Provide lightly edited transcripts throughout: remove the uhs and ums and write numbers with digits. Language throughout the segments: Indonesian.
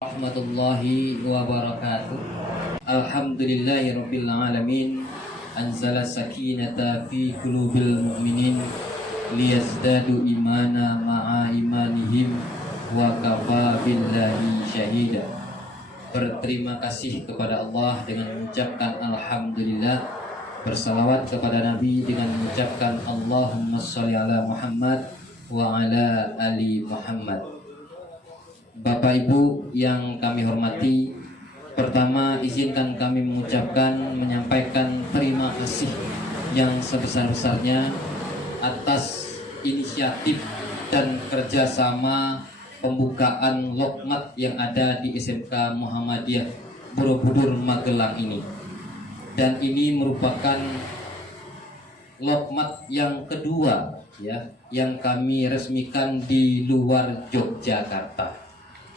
Warahmatullahi wabarakatuh. Alhamdulillahirabbil alamin. Anzala sakinata fi qulubil mu'minin liyazdadu imana ma'a imanihim wa kafa billahi syahida. Berterima kasih kepada Allah dengan mengucapkan alhamdulillah, bersalawat kepada Nabi dengan mengucapkan Allahumma sholli ala Muhammad wa ala ali Muhammad. Bapak Ibu yang kami hormati, pertama izinkan kami menyampaikan terima kasih yang sebesar-besarnya atas inisiatif dan kerjasama pembukaan lokmat yang ada di SMK Muhammadiyah Borobudur Magelang ini. Dan ini merupakan lokmat yang kedua yang kami resmikan di luar Yogyakarta.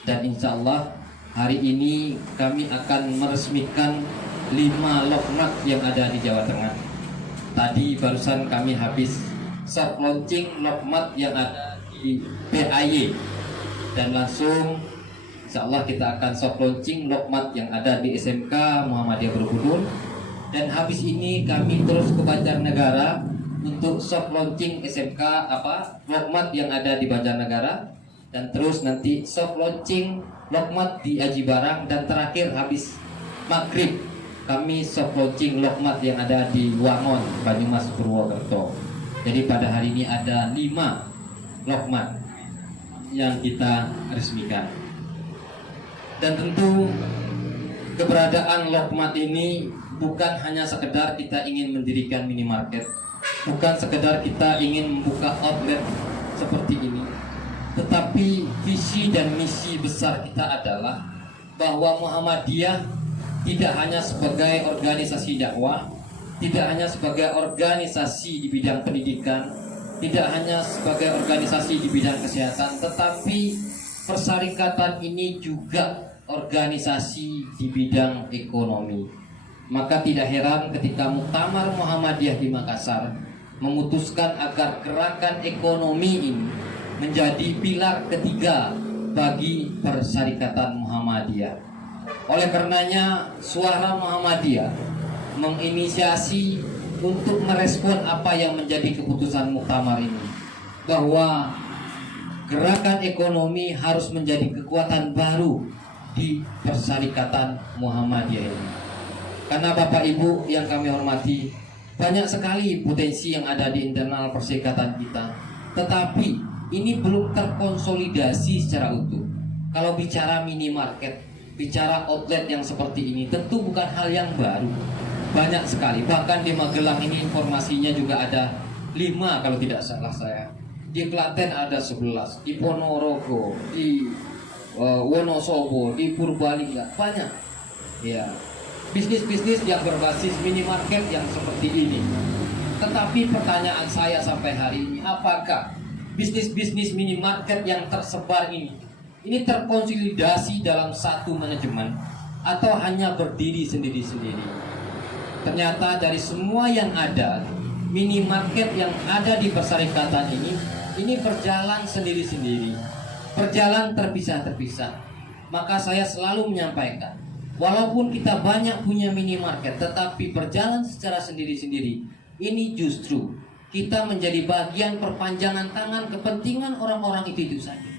Dan insya Allah hari ini kami akan meresmikan 5 lokmat yang ada di Jawa Tengah. Tadi barusan kami habis soft launching lokmat yang ada di PAY. Dan langsung insya Allah kita akan soft launching lokmat yang ada di SMK Muhammadiyah Borobudur. Dan habis ini kami terus ke Banjarnegara untuk soft launching SMK lokmat yang ada di Banjarnegara. Dan terus nanti soft launching lokmat di Aji Barang. Dan terakhir habis maghrib kami soft launching lokmat yang ada di Wangon, Banyumas, Purwokerto. Jadi pada hari ini ada 5 lokmat yang kita resmikan. Dan tentu keberadaan lokmat ini bukan hanya sekedar kita ingin mendirikan minimarket, bukan sekedar kita ingin membuka outlet seperti ini, tetapi visi dan misi besar kita adalah bahwa Muhammadiyah tidak hanya sebagai organisasi dakwah, tidak hanya sebagai organisasi di bidang pendidikan, tidak hanya sebagai organisasi di bidang kesehatan, tetapi persyarikatan ini juga organisasi di bidang ekonomi. Maka tidak heran ketika Muktamar Muhammadiyah di Makassar memutuskan agar gerakan ekonomi ini menjadi pilar ketiga bagi persyarikatan Muhammadiyah. Oleh karenanya Suara Muhammadiyah menginisiasi untuk merespon apa yang menjadi keputusan muktamar ini, bahwa gerakan ekonomi harus menjadi kekuatan baru di persyarikatan Muhammadiyah ini. Karena Bapak Ibu yang kami hormati, banyak sekali potensi yang ada di internal persyarikatan kita, tetapi ini belum terkonsolidasi secara utuh. Kalau bicara minimarket, bicara outlet yang seperti ini, tentu bukan hal yang baru. Banyak sekali, bahkan di Magelang ini informasinya juga ada 5 kalau tidak salah saya. Di Klaten ada 11, di Ponorogo, di Wonosobo, di Purbalingga, banyak. Ya, bisnis-bisnis yang berbasis minimarket yang seperti ini. Tetapi pertanyaan saya sampai hari ini, apakah bisnis-bisnis minimarket yang tersebar ini terkonsolidasi dalam satu manajemen atau hanya berdiri sendiri-sendiri? Ternyata dari semua yang ada, minimarket yang ada di persyarikatan ini berjalan sendiri-sendiri, berjalan terpisah-terpisah. Maka saya selalu menyampaikan, walaupun kita banyak punya minimarket, tetapi berjalan secara sendiri-sendiri, ini justru kita menjadi bagian perpanjangan tangan kepentingan orang-orang itu saja,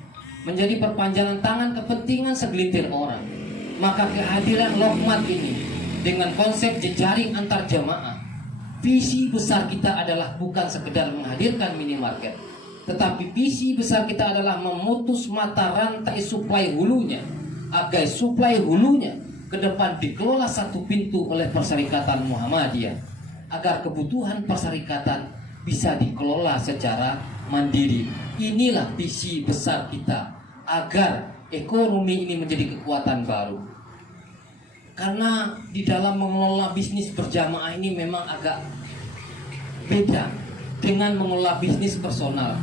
menjadi perpanjangan tangan kepentingan segelintir orang. Maka kehadiran lokmat ini dengan konsep jejaring antar jamaah, visi besar kita adalah bukan sekedar menghadirkan minimarket, tetapi visi besar kita adalah memutus mata rantai suplai hulunya, agar suplai hulunya ke depan dikelola satu pintu oleh persyarikatan Muhammadiyah, agar kebutuhan persyarikatan bisa dikelola secara mandiri. Inilah visi besar kita, agar ekonomi ini menjadi kekuatan baru. Karena di dalam mengelola bisnis berjamaah ini memang agak beda dengan mengelola bisnis personal.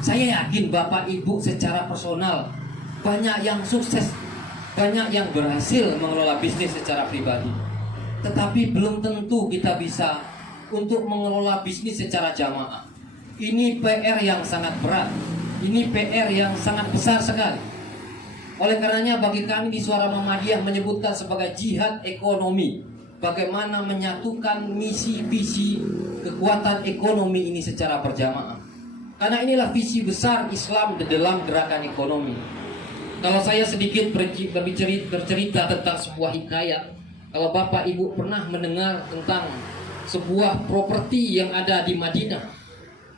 Saya yakin Bapak Ibu secara personal banyak yang sukses, banyak yang berhasil mengelola bisnis secara pribadi. Tetapi belum tentu kita bisa untuk mengelola bisnis secara jamaah. Ini PR yang sangat berat, ini PR yang sangat besar sekali. Oleh karenanya bagi kami di Suara Muhammadiyah menyebutkan sebagai jihad ekonomi. Bagaimana menyatukan misi visi kekuatan ekonomi ini secara berjamaah. Karena inilah visi besar Islam dalam gerakan ekonomi. Kalau saya sedikit bercerita tentang sebuah hikayat. Kalau Bapak Ibu pernah mendengar tentang sebuah properti yang ada di Madinah,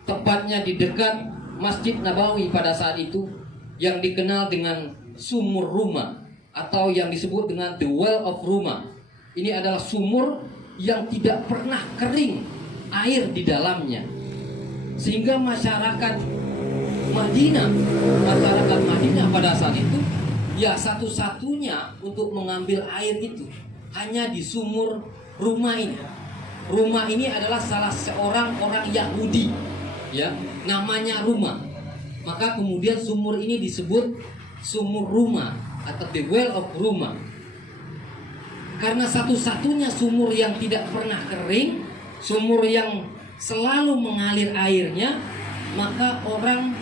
tepatnya di dekat Masjid Nabawi pada saat itu, yang dikenal dengan Sumur Ruma atau yang disebut dengan The Well of Ruma. Ini adalah sumur yang tidak pernah kering air di dalamnya, sehingga masyarakat Madinah pada saat itu ya satu-satunya untuk mengambil air itu hanya di sumur Ruma ini. Ruma ini adalah salah seorang orang Yahudi, ya, namanya Ruma. Maka kemudian sumur ini disebut Sumur Ruma atau The Well of Ruma. Karena satu-satunya sumur yang tidak pernah kering, sumur yang selalu mengalir airnya, maka orang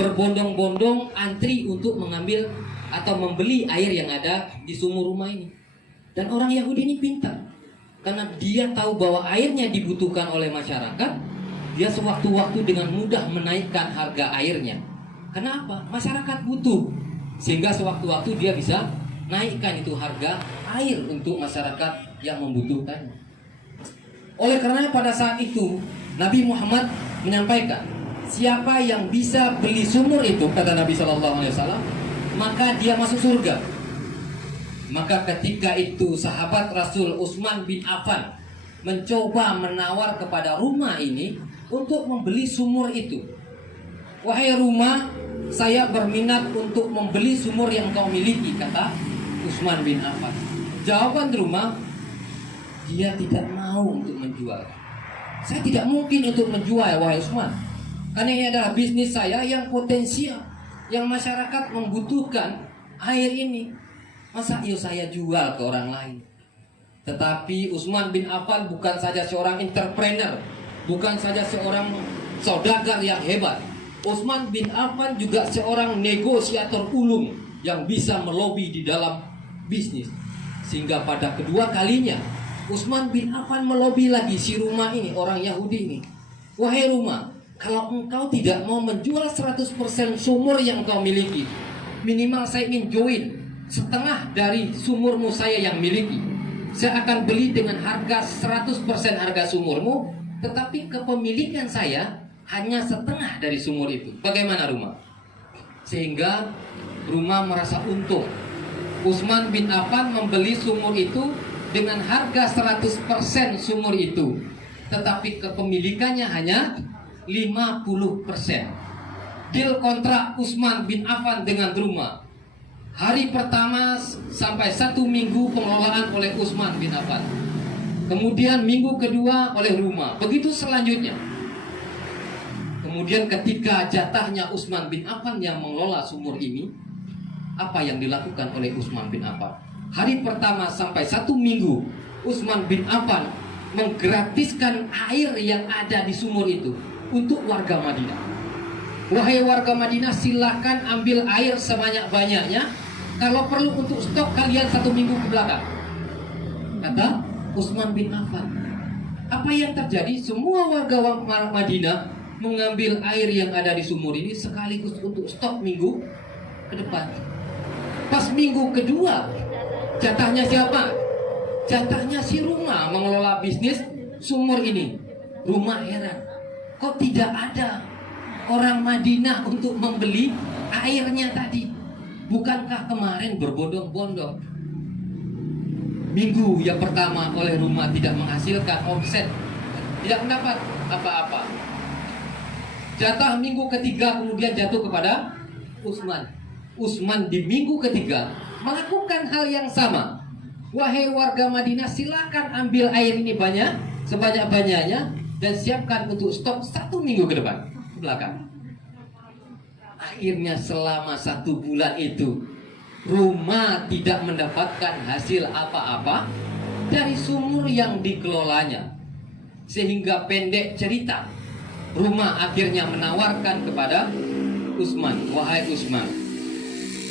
berbondong-bondong antri untuk mengambil atau membeli air yang ada di sumur Ruma ini. Dan orang Yahudi ini pintar, karena dia tahu bahwa airnya dibutuhkan oleh masyarakat. Dia sewaktu-waktu dengan mudah menaikkan harga airnya. Kenapa? Masyarakat butuh, sehingga sewaktu-waktu dia bisa naikkan itu harga air untuk masyarakat yang membutuhkannya. Oleh karena pada saat itu Nabi Muhammad menyampaikan, siapa yang bisa beli sumur itu, kata Nabi SAW, maka dia masuk surga. Maka ketika itu sahabat Rasul Utsman bin Affan mencoba menawar kepada Ruma ini untuk membeli sumur itu. Wahai Ruma, saya berminat untuk membeli sumur yang kau miliki, kata Utsman bin Affan. Jawaban Ruma, dia tidak mau untuk menjual. Saya tidak mungkin untuk menjual, wahai Utsman, karena ini adalah bisnis saya yang potensial, yang masyarakat membutuhkan air ini. Masa yuk saya jual ke orang lain? Tetapi Utsman bin Affan bukan saja seorang entrepreneur, bukan saja seorang saudagar yang hebat. Utsman bin Affan juga seorang negosiator ulung yang bisa melobi di dalam bisnis. Sehingga pada kedua kalinya Utsman bin Affan melobi lagi si Ruma ini, orang Yahudi ini. Wahai Ruma, kalau engkau tidak mau menjual 100% sumur yang engkau miliki, minimal saya ingin join setengah dari sumurmu saya yang miliki. Saya akan beli dengan harga 100% harga sumurmu, tetapi kepemilikan saya hanya setengah dari sumur itu. Bagaimana Ruma? Sehingga Ruma merasa untung. Utsman bin Affan membeli sumur itu dengan harga 100% sumur itu, tetapi kepemilikannya hanya 50%. Deal kontrak Utsman bin Affan dengan Ruma. Hari pertama sampai 1 minggu pengelolaan oleh Utsman bin Affan. Kemudian minggu kedua oleh Ruma. Begitu selanjutnya. Kemudian ketika jatahnya Utsman bin Affan yang mengelola sumur ini, apa yang dilakukan oleh Utsman bin Affan? Hari pertama sampai 1 minggu, Utsman bin Affan menggratiskan air yang ada di sumur itu untuk warga Madinah. Wahai warga Madinah, silakan ambil air sebanyak-banyaknya. Kalau perlu untuk stok kalian 1 minggu ke belakang, kata Utsman bin Affan. Apa yang terjadi? Semua warga Madinah mengambil air yang ada di sumur ini sekaligus untuk stok minggu ke depan. Pas minggu kedua, jatahnya siapa? Jatahnya si Ruma mengelola bisnis sumur ini. Ruma heran, kok tidak ada orang Madinah untuk membeli airnya tadi? Bukankah kemarin berbondong-bondong? Minggu yang pertama oleh Ruma tidak menghasilkan omset, tidak mendapat apa-apa. Jatah minggu ketiga kemudian jatuh kepada Utsman. Utsman di minggu ketiga melakukan hal yang sama. Wahai warga Madinah, silakan ambil air ini banyak, sebanyak-banyaknya, dan siapkan untuk stok 1 minggu ke depan, ke belakang. Akhirnya selama 1 bulan itu Ruma tidak mendapatkan hasil apa-apa dari sumur yang dikelolanya. Sehingga pendek cerita, Ruma akhirnya menawarkan kepada Utsman, wahai Utsman,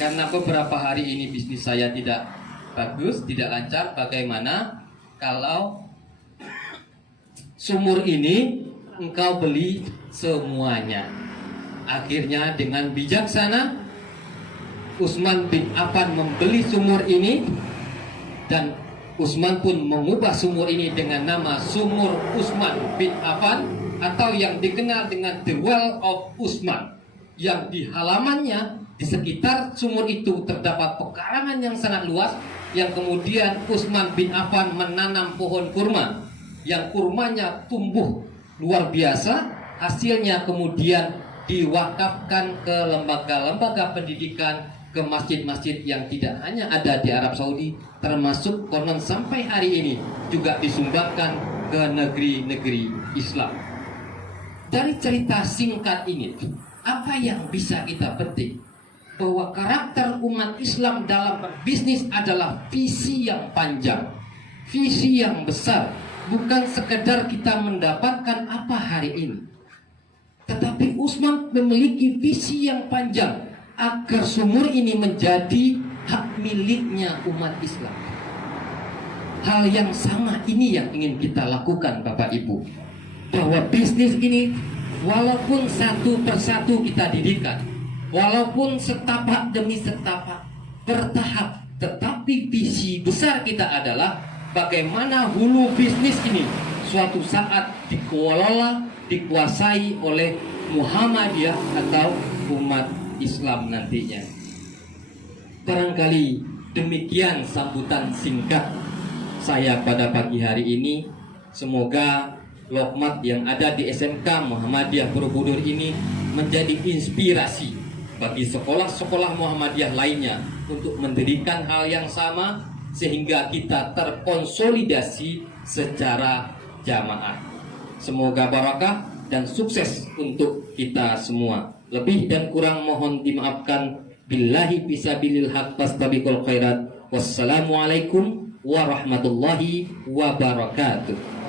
karena beberapa hari ini bisnis saya tidak bagus, tidak lancar. Bagaimana kalau sumur ini engkau beli semuanya? Akhirnya dengan bijaksana Utsman bin Affan membeli sumur ini, dan Utsman pun mengubah sumur ini dengan nama Sumur Utsman bin Affan, atau yang dikenal dengan The Well of Utsman, yang di halamannya, di sekitar sumur itu terdapat pekarangan yang sangat luas, yang kemudian Utsman bin Affan menanam pohon kurma, yang kurmanya tumbuh luar biasa. Hasilnya kemudian diwakafkan ke lembaga-lembaga pendidikan, ke masjid-masjid yang tidak hanya ada di Arab Saudi, termasuk konon sampai hari ini juga disumbangkan ke negeri-negeri Islam. Dari cerita singkat ini, apa yang bisa kita petik? Bahwa karakter umat Islam dalam berbisnis adalah visi yang panjang, visi yang besar, bukan sekedar kita mendapatkan apa hari ini. Tetapi Utsman memiliki visi yang panjang agar sumur ini menjadi hak miliknya umat Islam. Hal yang sama ini yang ingin kita lakukan, Bapak Ibu. Bahwa bisnis ini walaupun satu persatu kita dirikan, walaupun setapak demi setapak, bertahap, tetapi visi besar kita adalah bagaimana hulu bisnis ini suatu saat dikelola, dikuasai oleh Muhammadiyah atau umat Islam nantinya. Barangkali demikian sambutan singkat saya pada pagi hari ini. Semoga lokmat yang ada di SMK Muhammadiyah Borobudur ini menjadi inspirasi bagi sekolah-sekolah Muhammadiyah lainnya untuk mendirikan hal yang sama, sehingga kita terkonsolidasi secara jamaah. Semoga barakah dan sukses untuk kita semua. Lebih dan kurang mohon dimaafkan. Billahi fisabilil haq fastabiqul khairat. Wassalamualaikum warahmatullahi wabarakatuh.